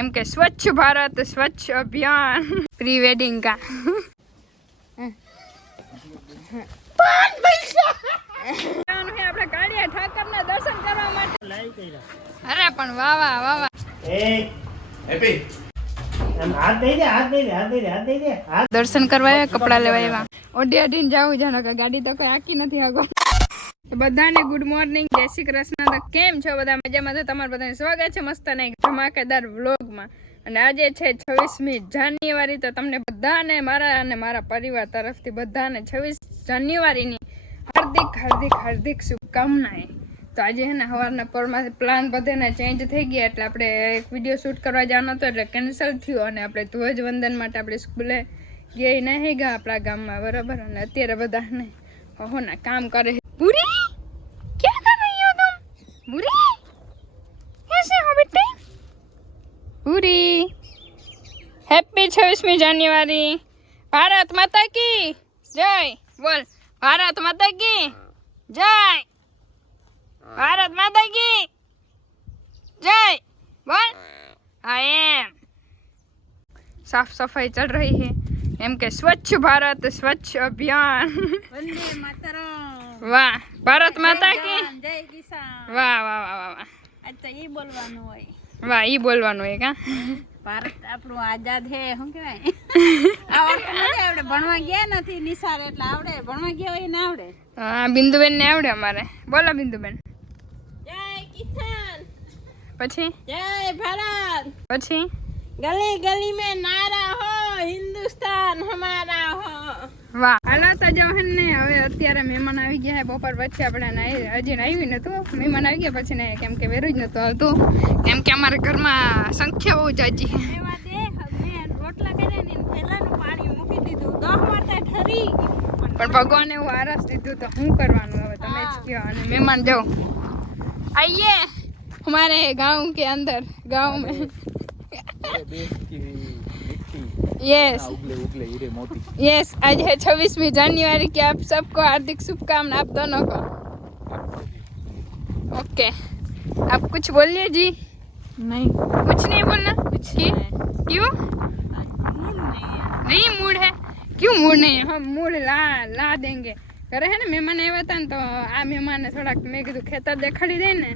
M के स्वच्छ Bharat Swachh Abhiyan pre wedding का આપણે કાળિયા ઠાકરના દર્શન કરવા માટે લાઈવ કર્યા. અરે પણ વાહ વાહ વાહ વાહ. એ હેપી હાથ દઈ દે. દર્શન કરવા આવ્યા, કપડા લેવા આવ્યા. ઓડી અડીને જાવું જાણો કે ગાડી તો કોઈ આખી નથી આગો. બધાને ગુડ મોર્નિંગ, જય શ્રી કૃષ્ણ. તો કેમ છો બધા? મજામાં? તો તમારું બધાને સ્વાગત છે મસ્ત ને ધમાકેદાર વ્લોગમાં. અને આજે છે 26મી જાન્યુઆરી. તો તમને બધાને મારા અને મારા પરિવાર તરફથી બધાને 26 જાન્યુઆરીની હાર્દિક શુભકામનાએ. તો આજે હે ને સવારના પોરમાં પ્લાન બધાને ચેન્જ થઈ ગયા, એટલે આપણે એક વિડીયો શૂટ કરવા જવાનો હતો એટલે કેન્સલ થયો. અને આપણે ધ્વજવંદન માટે આપણે સ્કૂલે ગઈ નહીં ગયા આપણા ગામમાં, બરાબર. અને અત્યારે બધાને ના કામ કરે. बुरी क्या कर रही हो तुम? बुरी कैसे हो बेटे? बुरी हैप्पी 26મી જાન્યુઆરી. भारत माता की जय. बोल भारत माता की जय. भारत माता की जय. बोल. हाँ एम साफ सफाई चल रही है, एम के स्वच्छ भारत स्वच्छ अभियान. वंदे मातरम. वाह भारत माता की जय किसान. वाह वाह वाह वाह. अच्छा ये बोलવાનું હોય. વાહ ઈ બોલવાનું હોય કા. ભારત આપણું આઝાદ હે. શું કહેવાય આવડતું નથી. આપણે ભણવા ગયા નથી નિસાર, એટલે આવડે. ભણવા ગયા હોય ને આવડે. હા બિંદુબેન ને આવડે અમારે. બોલો બિંદુબેન. જય કિસાન. પછી જય ભારત. પછી गली गली में नारा हो हिंदुस्तान हमारा हो. વાહ. હાલો તો જો ને હવે અત્યારે મહેમાન આવી ગયા. બપોર પછી આપણે હજી આવ્યું નતું. મહેમાન આવી ગયા પછી ને કેમ કે વેરું જ નતું આવતું, કેમ કે અમારા ઘરમાં સંખ્યા બહુ જાજી. એવા દેખ મેં રોટલા કર્યા ને પહેલાનું પાણી મૂકી દીધું 10 મારતા ઠરી, પણ ભગવાને એવું આરસ દીધું તો શું કરવાનું હવે તમે જ કહો. અને મહેમાન જાઓ આइए हमारे गांव के अंदर गांव में. यस यस आज है 26वीं जान्युआरी की. आप सबको हार्दिक शुभकामनाएं, आप दोनों को. ओके आप कुछ बोलिए जी. नहीं कुछ नहीं बोलना. कुछ क्यों नहीं मूड है? क्यों मूड नहीं है? हम मूड ला देंगे. करे है ना મહેમાન આવ્યા હતા ને, તો આ મહેમાનને થોડાક મેં કીધું ખેતર દેખાડી દે ને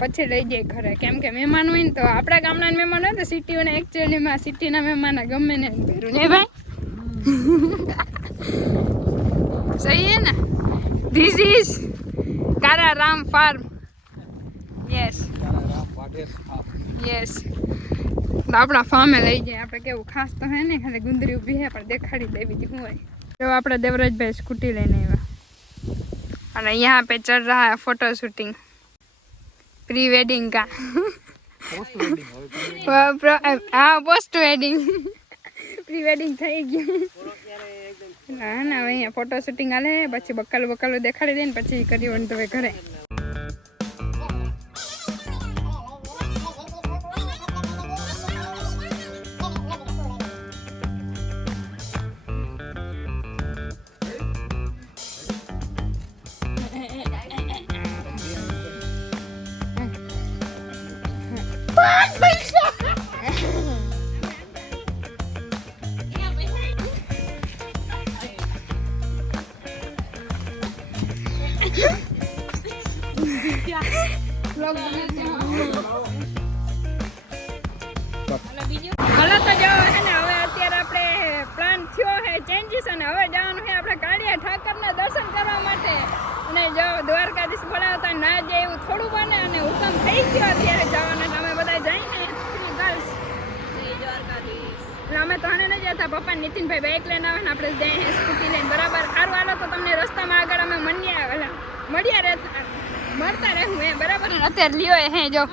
પછી લઈ જાય ઘરે. કેમ કે મહેમાન હોય ને તો આપણા ગામના મહેમાન હોય તો સિટીઓના એકચ્યુઅલીમાં સિટીના મહેમાન ગમે ને ભેરું ને ભાઈ. સહી હે ને? This is Kararam farm. Yes yes. આપણા ફાર્મે લઈ જાય. આપણે કેવું ખાસ તો હે ને, ખાલી ગુંદરી ઊભી હે પણ દેખાડી દે, બીજું શું હોય. જો આપણે દેવરાજભાઈ સ્કૂટી લઈને આવ્યા અને यहाँ पे चल रहा है फोटो शूटिंग प्री वेडिंग का. हाँ पोस्ट वेडिंग प्री वेडिंग થઈ ગયું. ના ના અહીંયા ફોટો શૂટિંગ હાલે, પછી બકાલો દેખાડી દે ને પછી કરી વન તો ઘરે. હલો તો જો હે ને હવે અત્યારે આપણે પ્લાન થયો હે ચેન્જીસ, અને હવે જવાનું છે આપણે કાળિયા ઠાકરના દર્શન કરવા માટે. અને જો દ્વારકાધીશ બોલાવતા ના જાય એવું થોડું બને, અને હુકમ થઈ ગયો અત્યારે જવાનો. એટલે અમે બધા જઈને ગર્લ્સ દ્વારકાધીશ. અમે તો હને નહીં જતા. પપ્પા નીતિનભાઈ બાઇક લઈને આવે ને આપણે જઈએ સ્કૂટી લઈને, બરાબર. સારું હાલો તો તમને રસ્તામાં આગળ અમે મળતા રહેવું એ બરાબર. અત્યારે લ્યો હે જો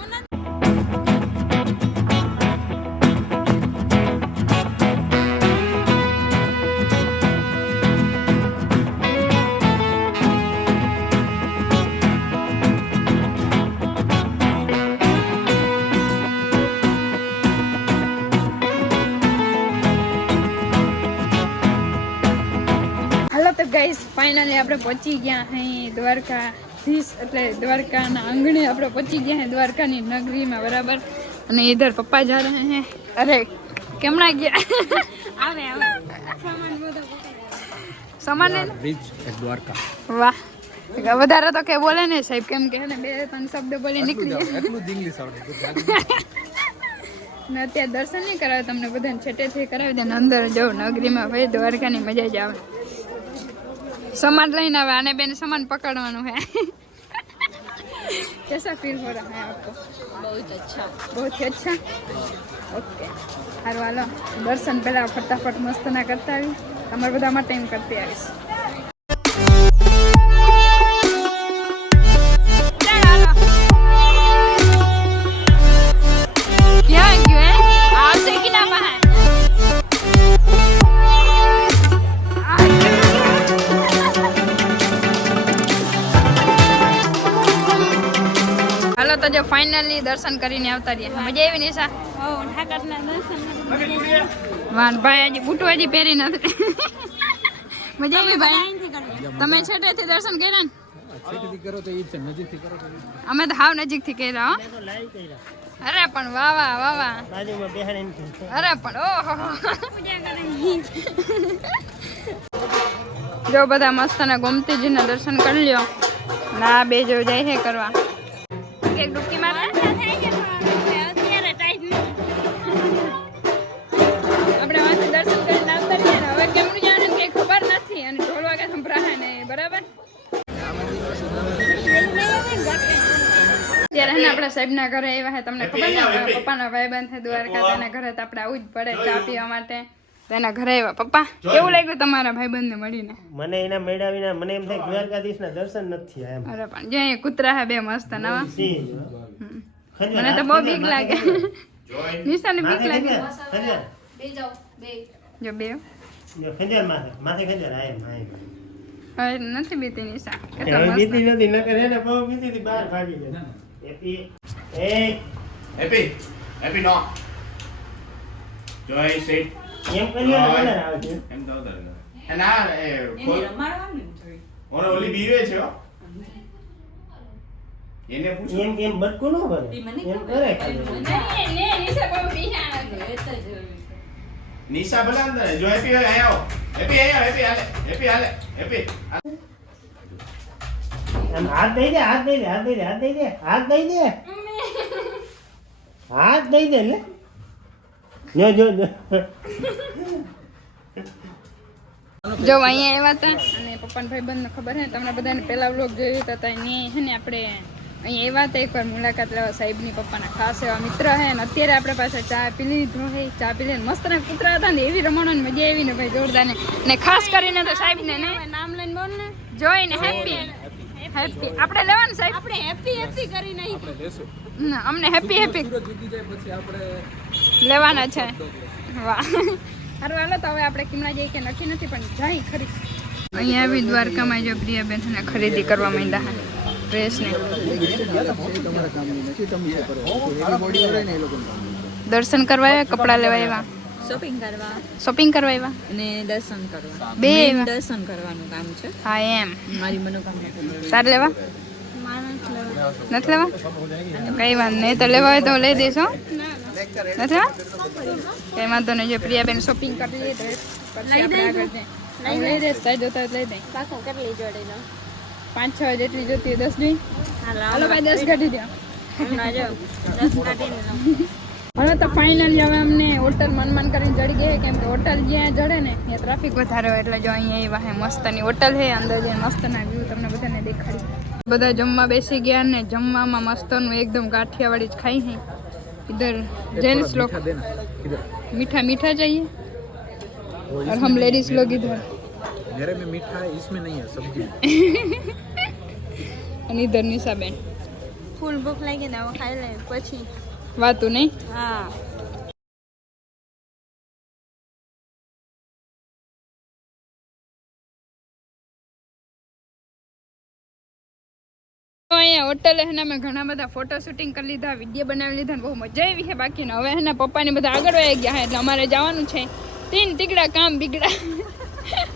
ગાઈસ ફાઇનલી આપણે પહોંચી ગયા અહીં દ્વારકાધીશ, એટલે દ્વારકાના આંગણે આપણે પહોંચી ગયા અહીં દ્વારકાની નગરીમાં, બરાબર. અને इधर पप्पा जा रहे हैं. अरे કેમણા ગયા આવે સામાન બધો સામાન બ્રિજ એટ દ્વારકા. વાહ વધારે તો કે બોલે ને સાહેબ કેમ કે ને 2-3 શબ્દ બોલી નીકળી એટલું જ ઇંગ્લિશ આવડે ગુજરાતી. ને અત્યારે દર્શન નહીં કરાવે તમને બધાને છેટેથી કરાવી દે ને અંદર જો નગરીમાં ભાઈ દ્વારકાની મજા જ આવે. સામાન લઈને આવે આને બેન સામાન પકડવાનું है. कैसा फील हो रहा है आपको? बहुत अच्छा. बहुत ही अच्छा. ओके હારું હાલો દર્શન પહેલા ફટાફટ મસ્ત ના કરતા આવી તમારે બધા માટે એમ કરતી આવીશ. ક્યાં ગયો હે આવશે કે ના બહાર હાલો તો જો ફાઇનલી દર્શન કરીને આવતા રહ્યા મજા આવી નિશા? હો ઠાકરના દર્શન વાન ભાઈ આજે બૂટો હજી પહેરી નથી. મજા આવી ભાઈ? તમે છેટેથી દર્શન કર્યા ને? છેટેથી કરો તો ઈ છે, નજીકથી કરો તો ઈ. અમે તો હાવ નજીકથી કર્યા હો. અરે પણ વાહ વાહ વાહ વાહ. બાજુમાં બેહાડીને અરે પણ ઓહો પૂજા કરી. જો બધા મસ્ત ના ગોમતીજીના દર્શન કરી લ્યો. ના બે જો જાય છે કરવા. એક ડૂબકી મારે થાય છે પણ અત્યારે ટાઈમ નહીં. આપણે વાંચી દર્શન કરીને આવતા રહીએ ને હવે કેમનું જાણે ને કઈ ખબર નથી અને ઢોલ વાગે સંભળાય ને બરાબર. ત્યારે ને આપણા સાહેબના ઘરે આવ્યા છે તમને ખબર ને પપ્પાના ભાઈબંધ છે દ્વારકા તેના ઘરે તો આપણે આવું જ પડે ચા પીવા માટે. તેના ઘરે આવ્યા. પપ્પા કેવું લાગ્યું તમારા ભાઈબંધને મળીને? મને એના મેળાવીને મને એમ થાય દ્વારકાધીશના દર્શન નથી થયા એમ. અરે પણ જો અહીં કૂતરા છે બે મસ્ત નવા. સિંહ. મને તો બહુ બીક લાગે. નિશાને બીક લાગે. ખંજર જો બે જો ખંજર માથે ખંજર આય આય. હવે નથી બીતી નિશા. હવે કેટલા મસ્ત. બીતી નથી નકર એને બહુ બીતી થી બહાર ભાગી જાય. હેપી હેપી નો જોય સેટ એમ કર્યો ને કલર આવે છે. એમ તો ઉતર અને આ ઓનો ઓલી બીવે છે હો એને પૂછો એમ એમ બટકું ન ભરે એમ કરે ખાલી. નિશા બહુ બિહાર નિશા ભલા અંદર જો હેપી હોય આયો હેપી આયો હેપી હાલે આમ હાથ દઈ દે હાથ દઈ દે હાથ દઈ દે હાથ દઈ દે હાથ દઈ દે હાથ દઈ દે લે જો જો અહીંયા આવ્યા હતા અને પપ્પાના ભાઈબંધને ખબર છે તમને બધાને પહેલા વ્લોગ જોયું હતા ત્યાં છે ને આપણે અહીંયા આવ્યા હતા એકવાર મુલાકાત લેવા સાહેબની પપ્પાના ખાસ એવા મિત્ર છે અને અત્યારે આપણે પાસે ચા પી લીધો છે ચા પી લઈને મસ્ત ના કૂતરા હતા ને એવી રમણોની મજા આવી ને ભાઈ જોરદાર ને ખાસ કરીને તો સાહેબને ને નામ લઈને બોલ ને. જોઈને હેપી હેપી આપણે લેવાનું સાહેબ આપણે હેપી કરી નહીં. અમને હેપી હેપી જીતી જાય પછી આપણે લેવાના છે. વાહ સારું હાલો તો હવે આપણે કિમલા જઈએ કે નક્કી નથી પણ જાય ખરી. અહીંયા આવી દ્વારકામાં જો પ્રિયાબેન ને ખરીદી કરવા માંડ્યા છે ડ્રેસને. દર્શન કરવા આવ્યા કપડાં લેવા આવ્યા શોપિંગ કરવા આવ્યા અને દર્શન કરવા બે આવ્યા? દર્શન કરવાનું કામ છે હા એમ મારી મનોકામના. તાર લેવા નથી લેવા કઈ વાંધો નહીં તો લેવા હોય તો લઈ દઈશ હો. નથી લેવા કઈ વાંધો નહીં. જો પ્રિયાબેન શોપિંગ કરી લઈએ પછી આપણે આગળ જઈએ. લઈ દઈશ તાર જોતા હોય તો લઈ દઈ. પાછો કેટલી જોડે લો 5-6 જેટલી જોતી હોય 10 જોઈ. હાલો ભાઈ 10 કાઢી દો. હમણાં જો 10 કાઢીને લો. હવે તો ફાઇનલી હવે અમને હોટલ મનમાન કરીને ચડી ગઈ કેમ કે હોટલ જ્યાં ચડે ને ત્યાં ટ્રાફિક વધારે હોય એટલે જો અહીંયા એવા હે મસ્તની હોટલ છે અંદર જઈને મસ્તના વ્યૂ તમને બધાને દેખાડી. બધા જમવા બેસી ગયા ને જમવામાં મસ્તનું એકદમ કાઠિયાવાડી જ ખાઈ છે. इधर जेंट्स लोग मीठा मीठा चाहिए और हम लेडीज लोग इधर मेरे में मीठा है इसमें नहीं है सब्जी અને इधर निशाबेन ફૂલ ભૂખ લાગી ને હવે ખાઈ લે પછી વાતું નહીં. હા તો અહીંયા હોટલે હે ને અમે ઘણા બધા ફોટો શૂટિંગ કરી લીધા વિડીયો બનાવી લીધા ને બહુ મજા આવી છે. બાકી હવે હે ને પપ્પાની બધા આગળ વહી ગયા છે એટલે અમારે જવાનું છે. 3 ટીકડા કામ બીગડા.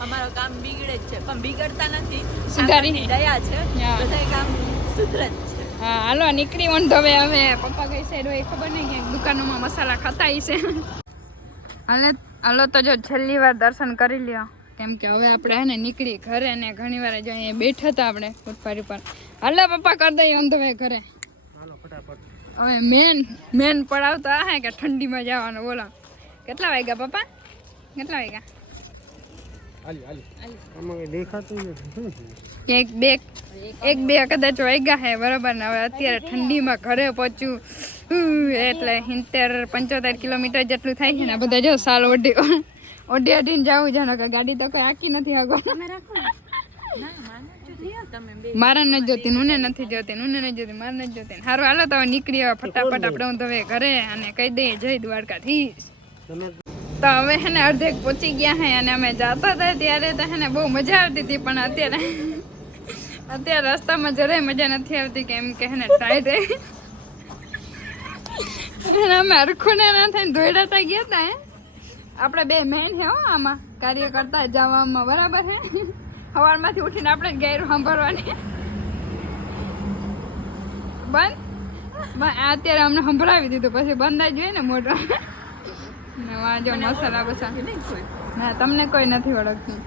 અમારો કામ બિગડે જ છે પણ બિગડતા નથી સુધારીને. દયા છે હા. બધા કામ સુધરે જ છે. હા હાલો નીકળી વન ધવે હવે પપ્પા કઈ સાઈડ હોય ખબર નહીં કે દુકાનોમાં મસાલા ખાતા છે હાલો તો જો છેલ્લી વાર દર્શન કરી લ્યો કેમ કે હવે આપણે હે ને નીકળી ઘરે ને ઘણી વાર જો અહીંયા બેઠા હતા આપણે ફૂટપારી પર હાલો પપ્પા કરી દઈએ ઓન ધવે ઘરે હવે મેન પડાવતા હે કે ઠંડીમાં જવાનું બોલો કેટલા વાગ્યા પપ્પા કેટલા વાગ્યા એક બે કદાચ વાગ્યા હે બરાબર ને હવે અત્યારે ઠંડીમાં ઘરે પહોંચ્યું એટલે 70-75 કિલોમીટર જેટલું થાય છે ને બધા જો સાલ ઓઢીને જવું જાણો કે ગાડી તો કોઈ આખી નથી આગળ મારા નથી જોતી નુને નથી જોતી મારે નથી જોતી સારું હાલો તો નીકળી હવે ફટાફટ આપણે હું તો હવે ઘરે અને કહી દઈએ જય દ્વારકાધીશ તો હવે હે ને અડધેક પહોંચી ગયા હે અને અમે જતા હતા ત્યારે તો હે ને બહુ મજા આવતી હતી પણ અત્યારે રસ્તામાં જરાય મજા નથી આવતી કેમ કે હે ને ટાઈટ અમે હરખુને ના થઈને દોડાતા ગયા હતા હે આપણે બે મેન હે હો આમાં કાર્ય કરતા જવામાં બરાબર હે સવારમાંથી ઉઠીને આપણે ગેરું સાંભળવાની બંધ અત્યારે અમને સંભળાવી દીધું પછી બંધ જ જોઈએ ને મોટો જો મસાલા બસા ના તમને કોઈ નથી ઓળખતું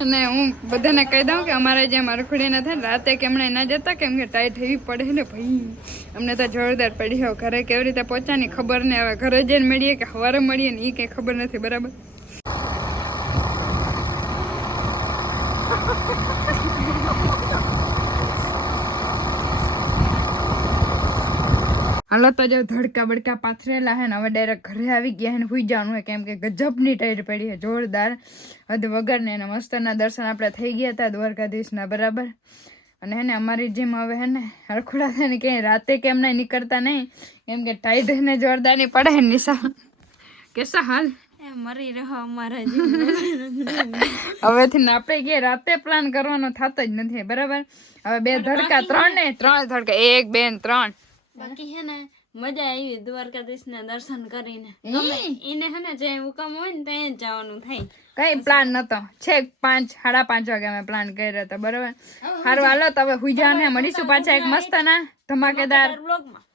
અને હું બધાને કહી દઉં કે અમારે જે મરખુડી ન થાય રાતે કેમણે ના જતા કેમ કે ટાઈટ એવી પડે ને ભાઈ અમને તો જોરદાર પડી હવે ઘરે કેવી રીતે પહોંચાની ખબર નહીં હવે ઘરે જઈને મળીએ કે સવારે મળીએ ને એ કંઈ ખબર નથી બરાબર હાલો તો જો ધડકા બડકા પાથરેલા હે ને હવે ડાયરેક્ટ ઘરે આવી ગયા હે ને સુઈ જવાનું હોય કેમ કે ગજબની ટાઈટ પડી છે જોરદાર હદ વગરને એના મસ્તના દર્શન આપણે થઈ ગયા હતા દ્વારકાધીશના બરાબર અને હે ને અમારી જેમ હવે હે ને હરખુડા થાય ને ક્યાંય રાતે કેમ ના નીકળતા નહીં કેમ કે ટાઈટ ને જોરદારની પડે ને નિશા કેસા હાલ મરી રહો અમારા હવેથી ને આપણે કે રાતે પ્લાન કરવાનો થતો જ નથી બરાબર હવે બે ધડકા ત્રણ ધડકા 1 2 3 બાકી હે ને મજા આવી દ્વારકાધીશ ના દર્શન કરીને એને હે ને જે હુકમ હોય ને ત્યાં જ જવાનું થાય કઈ પ્લાન નતો છેક 5-5:30 વાગે અમે પ્લાન કર્યો હતો બરાબર સારું હાલો તો હવે હુઈ જવાને મળીશું પાછા એક મસ્ત ના ધમાકેદાર બ્લોગમાં